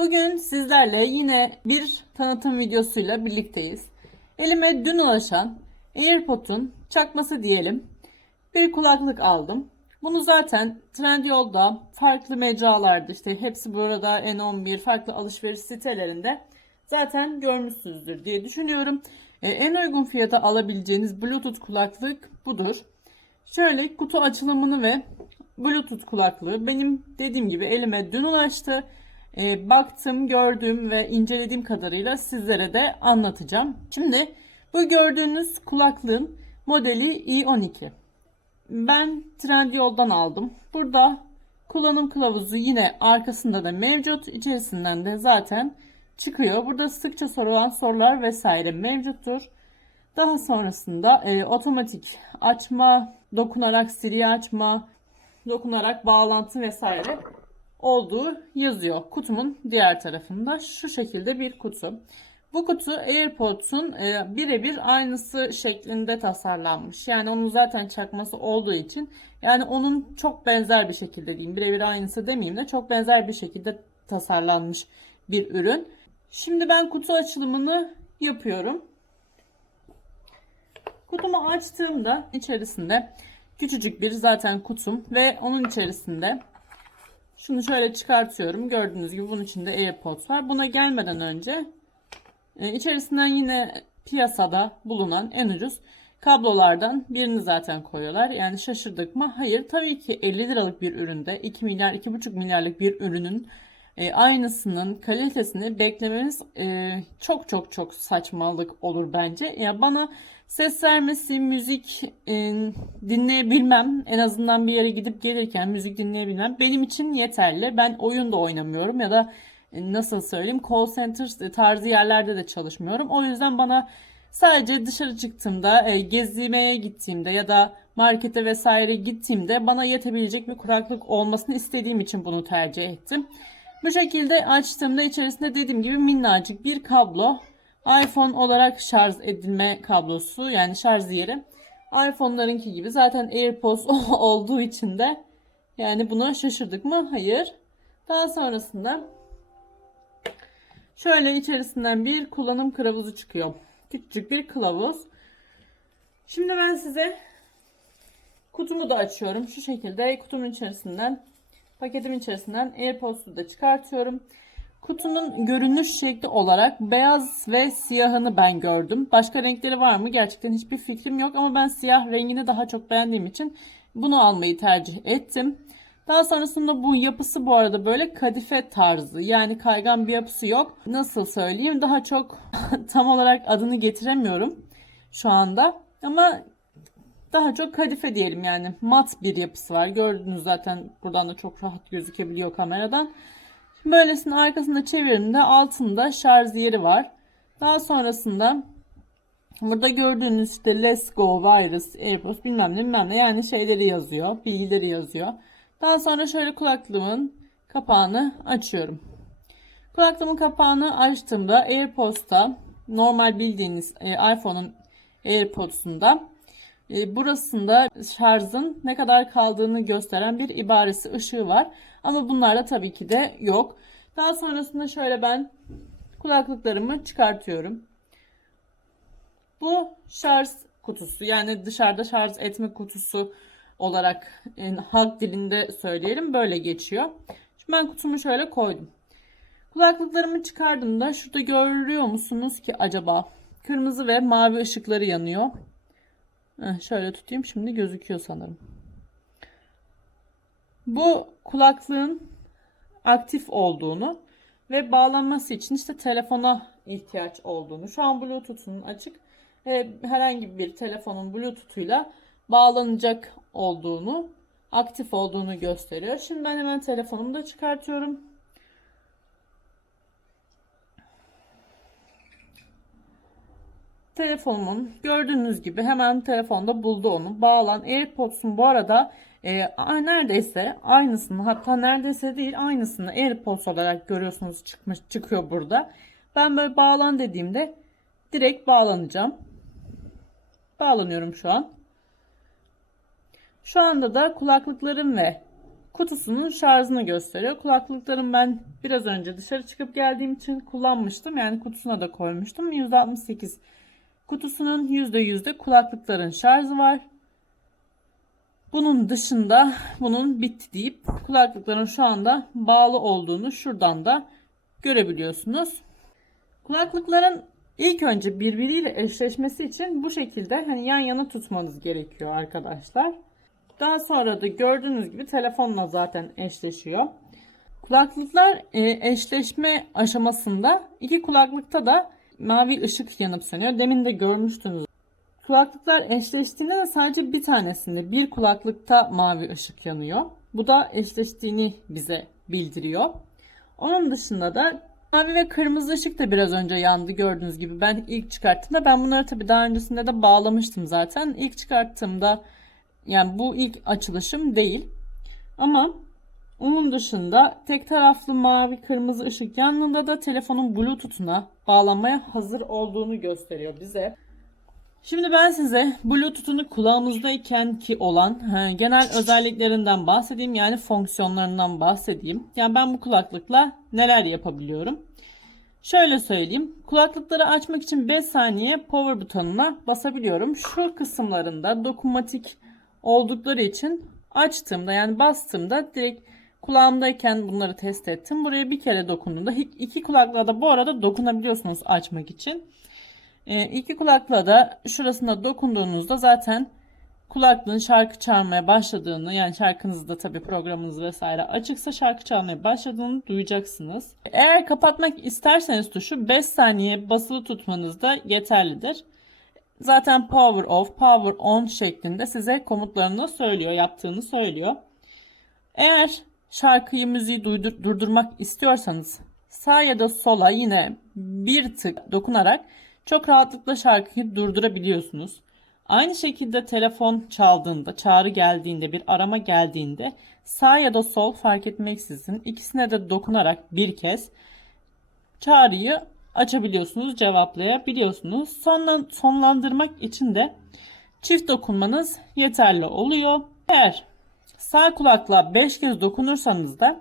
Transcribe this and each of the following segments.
Bugün sizlerle yine bir tanıtım videosuyla birlikteyiz. Elime dün ulaşan AirPod'un çakması diyelim bir kulaklık aldım. Bunu zaten Trendyol'da farklı mecralarda işte hepsi burada N11 farklı alışveriş sitelerinde zaten görmüşsünüzdür diye düşünüyorum. Ee, en uygun fiyata alabileceğiniz Bluetooth kulaklık budur. Şöyle kutu açılımını ve Bluetooth kulaklığı benim dediğim gibi elime dün ulaştı. Ee, baktım, gördüğüm ve incelediğim kadarıyla sizlere de anlatacağım. Şimdi bu gördüğünüz kulaklığın modeli i12. Ben Trendyol'dan aldım. Burada kullanım kılavuzu yine arkasında da mevcut. İçerisinden de zaten çıkıyor. Burada sıkça sorulan sorular vesaire mevcuttur. Daha sonrasında e, otomatik açma, dokunarak Siri açma, dokunarak bağlantı vesaire olduğu yazıyor. Kutumun diğer tarafında şu şekilde bir kutu. Bu kutu AirPods'un e, birebir aynısı şeklinde tasarlanmış. Yani onun zaten çakması olduğu için yani onun çok benzer bir şekilde diyeyim. Birebir aynısı demeyeyim de çok benzer bir şekilde tasarlanmış bir ürün. Şimdi ben kutu açılımını yapıyorum. Kutumu açtığımda içerisinde küçücük bir zaten kutum ve onun içerisinde şunu şöyle çıkartıyorum. Gördüğünüz gibi bunun içinde AirPods var. Buna gelmeden önce e, içerisinden yine piyasada bulunan en ucuz kablolardan birini zaten koyuyorlar. Yani şaşırdık mı? Hayır. Tabii ki 50 liralık bir üründe 2 milyar 2,5 milyarlık bir ürünün e, aynısının kalitesini beklemeniz e, çok çok çok saçmalık olur bence. Ya yani bana ses vermesi, müzik e, dinleyebilmem, en azından bir yere gidip gelirken müzik dinleyebilmem benim için yeterli. Ben oyun da oynamıyorum ya da e, nasıl söyleyeyim call center tarzı yerlerde de çalışmıyorum. O yüzden bana sadece dışarı çıktığımda, e, gezmeye gittiğimde ya da markete vesaire gittiğimde bana yetebilecek bir kuraklık olmasını istediğim için bunu tercih ettim. Bu şekilde açtığımda içerisinde dediğim gibi minnacık bir kablo. iPhone olarak şarj edilme kablosu yani şarj yeri. iPhone'larınki gibi zaten AirPods olduğu için de yani buna şaşırdık mı? Hayır. Daha sonrasında şöyle içerisinden bir kullanım kılavuzu çıkıyor. Küçük bir kılavuz. Şimdi ben size kutumu da açıyorum. Şu şekilde kutumun içerisinden Paketimin içerisinden AirPods'u da çıkartıyorum. Kutunun görünüş şekli olarak beyaz ve siyahını ben gördüm. Başka renkleri var mı? Gerçekten hiçbir fikrim yok ama ben siyah rengini daha çok beğendiğim için bunu almayı tercih ettim. Daha sonrasında bu yapısı bu arada böyle kadife tarzı. Yani kaygan bir yapısı yok. Nasıl söyleyeyim? Daha çok tam olarak adını getiremiyorum şu anda. Ama daha çok kadife diyelim yani mat bir yapısı var. Gördüğünüz zaten buradan da çok rahat gözükebiliyor kameradan. Böylesinin arkasında çevirdiğimde altında şarj yeri var. Daha sonrasında burada gördüğünüz işte Let's Go Virus, AirPods bilmem ne bilmem ne yani şeyleri yazıyor. Bilgileri yazıyor. Daha sonra şöyle kulaklığımın kapağını açıyorum. Kulaklığımın kapağını açtığımda AirPods'ta normal bildiğiniz e, iPhone'un AirPods'unda burasında şarjın ne kadar kaldığını gösteren bir ibaresi ışığı var. Ama bunlarda tabii ki de yok. Daha sonrasında şöyle ben kulaklıklarımı çıkartıyorum. Bu şarj kutusu yani dışarıda şarj etme kutusu olarak yani halk dilinde söyleyelim böyle geçiyor. Şimdi ben kutumu şöyle koydum. Kulaklıklarımı çıkardığımda şurada görüyor musunuz ki acaba kırmızı ve mavi ışıkları yanıyor. Şöyle tutayım şimdi gözüküyor sanırım. Bu kulaklığın aktif olduğunu ve bağlanması için işte telefona ihtiyaç olduğunu. Şu an Bluetooth'un açık. Herhangi bir telefonun Bluetooth'uyla bağlanacak olduğunu, aktif olduğunu gösteriyor. Şimdi ben hemen telefonumu da çıkartıyorum. Telefonumun gördüğünüz gibi hemen telefonda buldu onu. Bağlan AirPods'un bu arada e, neredeyse aynısını hatta neredeyse değil aynısını AirPods olarak görüyorsunuz çıkmış çıkıyor burada. Ben böyle bağlan dediğimde direkt bağlanacağım. Bağlanıyorum şu an. Şu anda da kulaklıklarım ve kutusunun şarjını gösteriyor. Kulaklıklarım ben biraz önce dışarı çıkıp geldiğim için kullanmıştım. Yani kutusuna da koymuştum. %68 kutusunun %100'de kulaklıkların şarjı var. Bunun dışında bunun bitti deyip kulaklıkların şu anda bağlı olduğunu şuradan da görebiliyorsunuz. Kulaklıkların ilk önce birbiriyle eşleşmesi için bu şekilde hani yan yana tutmanız gerekiyor arkadaşlar. Daha sonra da gördüğünüz gibi telefonla zaten eşleşiyor. Kulaklıklar e, eşleşme aşamasında iki kulaklıkta da mavi ışık yanıp sönüyor. Demin de görmüştünüz. Kulaklıklar eşleştiğinde de sadece bir tanesinde bir kulaklıkta mavi ışık yanıyor. Bu da eşleştiğini bize bildiriyor. Onun dışında da mavi ve kırmızı ışık da biraz önce yandı gördüğünüz gibi. Ben ilk çıkarttığımda ben bunları tabii daha öncesinde de bağlamıştım zaten. İlk çıkarttığımda yani bu ilk açılışım değil. Ama onun dışında tek taraflı mavi kırmızı ışık yanında da telefonun bluetooth'una bağlanmaya hazır olduğunu gösteriyor bize. Şimdi ben size Bluetooth'unu kulağımızdayken ki olan he, genel özelliklerinden bahsedeyim. Yani fonksiyonlarından bahsedeyim. Yani ben bu kulaklıkla neler yapabiliyorum? Şöyle söyleyeyim. Kulaklıkları açmak için 5 saniye power butonuna basabiliyorum. Şu kısımlarında dokunmatik oldukları için açtığımda yani bastığımda direkt kulağımdayken bunları test ettim. Buraya bir kere dokunduğumda iki kulaklığa da bu arada dokunabiliyorsunuz açmak için. E, iki kulaklığa da şurasına dokunduğunuzda zaten kulaklığın şarkı çalmaya başladığını yani şarkınızda tabi programınız vesaire açıksa şarkı çalmaya başladığını duyacaksınız. Eğer kapatmak isterseniz tuşu 5 saniye basılı tutmanız da yeterlidir. Zaten power off, power on şeklinde size komutlarını söylüyor, yaptığını söylüyor. Eğer şarkıyı, müziği duydur, durdurmak istiyorsanız sağ ya da sola yine bir tık dokunarak çok rahatlıkla şarkıyı durdurabiliyorsunuz. Aynı şekilde telefon çaldığında, çağrı geldiğinde, bir arama geldiğinde sağ ya da sol fark etmeksizin ikisine de dokunarak bir kez çağrıyı açabiliyorsunuz, cevaplayabiliyorsunuz. Sonlan, sonlandırmak için de çift dokunmanız yeterli oluyor. Eğer sağ kulakla 5 kez dokunursanız da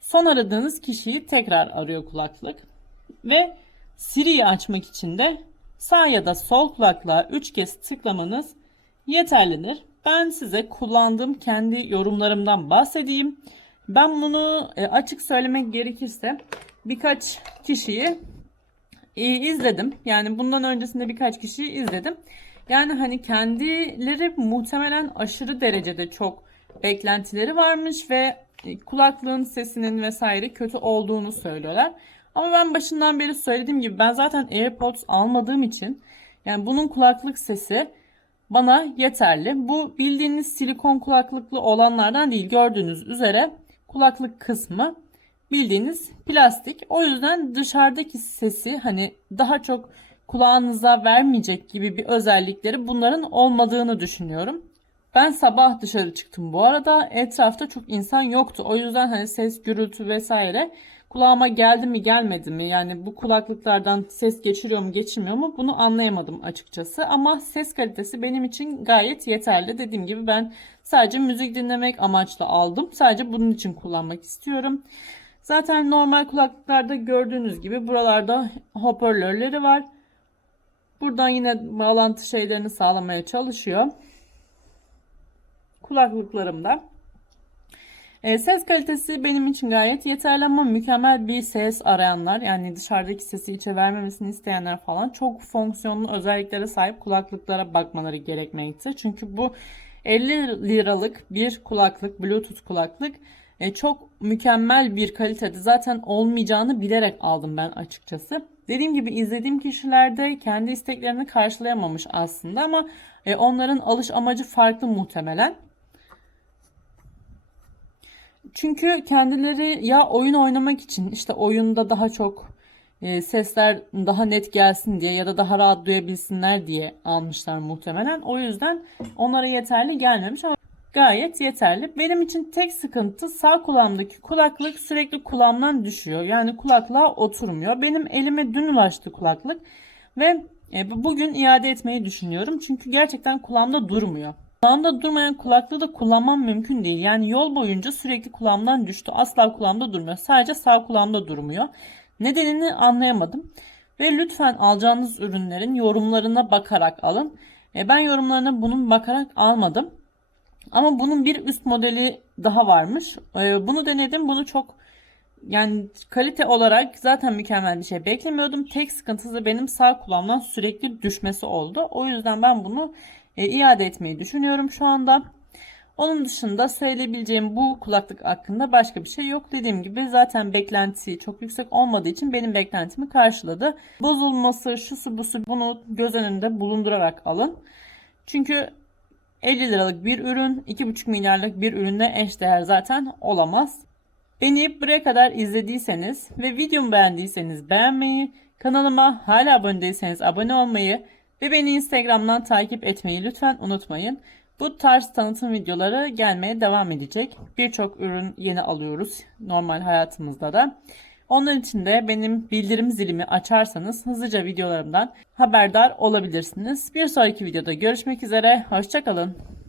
son aradığınız kişiyi tekrar arıyor kulaklık. Ve Siri'yi açmak için de sağ ya da sol kulaklığa 3 kez tıklamanız yeterlidir. Ben size kullandığım kendi yorumlarımdan bahsedeyim. Ben bunu e, açık söylemek gerekirse birkaç kişiyi e, izledim. Yani bundan öncesinde birkaç kişiyi izledim. Yani hani kendileri muhtemelen aşırı derecede çok beklentileri varmış ve e, kulaklığın sesinin vesaire kötü olduğunu söylüyorlar. Ama ben başından beri söylediğim gibi ben zaten AirPods almadığım için yani bunun kulaklık sesi bana yeterli. Bu bildiğiniz silikon kulaklıklı olanlardan değil. Gördüğünüz üzere kulaklık kısmı bildiğiniz plastik. O yüzden dışarıdaki sesi hani daha çok kulağınıza vermeyecek gibi bir özellikleri bunların olmadığını düşünüyorum. Ben sabah dışarı çıktım bu arada. Etrafta çok insan yoktu. O yüzden hani ses, gürültü vesaire kulağıma geldi mi gelmedi mi? Yani bu kulaklıklardan ses geçiriyor mu geçirmiyor mu? Bunu anlayamadım açıkçası. Ama ses kalitesi benim için gayet yeterli. Dediğim gibi ben sadece müzik dinlemek amaçlı aldım. Sadece bunun için kullanmak istiyorum. Zaten normal kulaklıklarda gördüğünüz gibi buralarda hoparlörleri var. Buradan yine bağlantı şeylerini sağlamaya çalışıyor kulaklıklarımda e, ses kalitesi benim için gayet yeterli ama mükemmel bir ses arayanlar yani dışarıdaki sesi içe vermemesini isteyenler falan çok fonksiyonlu özelliklere sahip kulaklıklara bakmaları gerekmekte. Çünkü bu 50 liralık bir kulaklık, Bluetooth kulaklık e, çok mükemmel bir kalitede zaten olmayacağını bilerek aldım ben açıkçası. Dediğim gibi izlediğim kişilerde kendi isteklerini karşılayamamış aslında ama e, onların alış amacı farklı muhtemelen. Çünkü kendileri ya oyun oynamak için işte oyunda daha çok e, sesler daha net gelsin diye ya da daha rahat duyabilsinler diye almışlar muhtemelen. O yüzden onlara yeterli gelmemiş ama gayet yeterli. Benim için tek sıkıntı sağ kulağımdaki kulaklık sürekli kulağımdan düşüyor. Yani kulaklığa oturmuyor. Benim elime dün ulaştı kulaklık ve e, bugün iade etmeyi düşünüyorum. Çünkü gerçekten kulağımda durmuyor. Kulağımda durmayan kulaklığı da kullanmam mümkün değil. Yani yol boyunca sürekli kulağımdan düştü. Asla kulağımda durmuyor. Sadece sağ kulağımda durmuyor. Nedenini anlayamadım. Ve lütfen alacağınız ürünlerin yorumlarına bakarak alın. E, ben yorumlarına bunun bakarak almadım. Ama bunun bir üst modeli daha varmış. E, bunu denedim. Bunu çok yani kalite olarak zaten mükemmel bir şey beklemiyordum. Tek sıkıntısı benim sağ kulağımdan sürekli düşmesi oldu. O yüzden ben bunu e, iade etmeyi düşünüyorum şu anda. Onun dışında söyleyebileceğim bu kulaklık hakkında başka bir şey yok. Dediğim gibi zaten beklenti çok yüksek olmadığı için benim beklentimi karşıladı. Bozulması, şusu busu bunu göz önünde bulundurarak alın. Çünkü 50 liralık bir ürün 2,5 milyarlık bir ürünle eşdeğer zaten olamaz. Beni buraya kadar izlediyseniz ve videomu beğendiyseniz beğenmeyi, kanalıma hala abone değilseniz abone olmayı ve beni Instagram'dan takip etmeyi lütfen unutmayın. Bu tarz tanıtım videoları gelmeye devam edecek. Birçok ürün yeni alıyoruz normal hayatımızda da. Onun için de benim bildirim zilimi açarsanız hızlıca videolarımdan haberdar olabilirsiniz. Bir sonraki videoda görüşmek üzere. Hoşçakalın.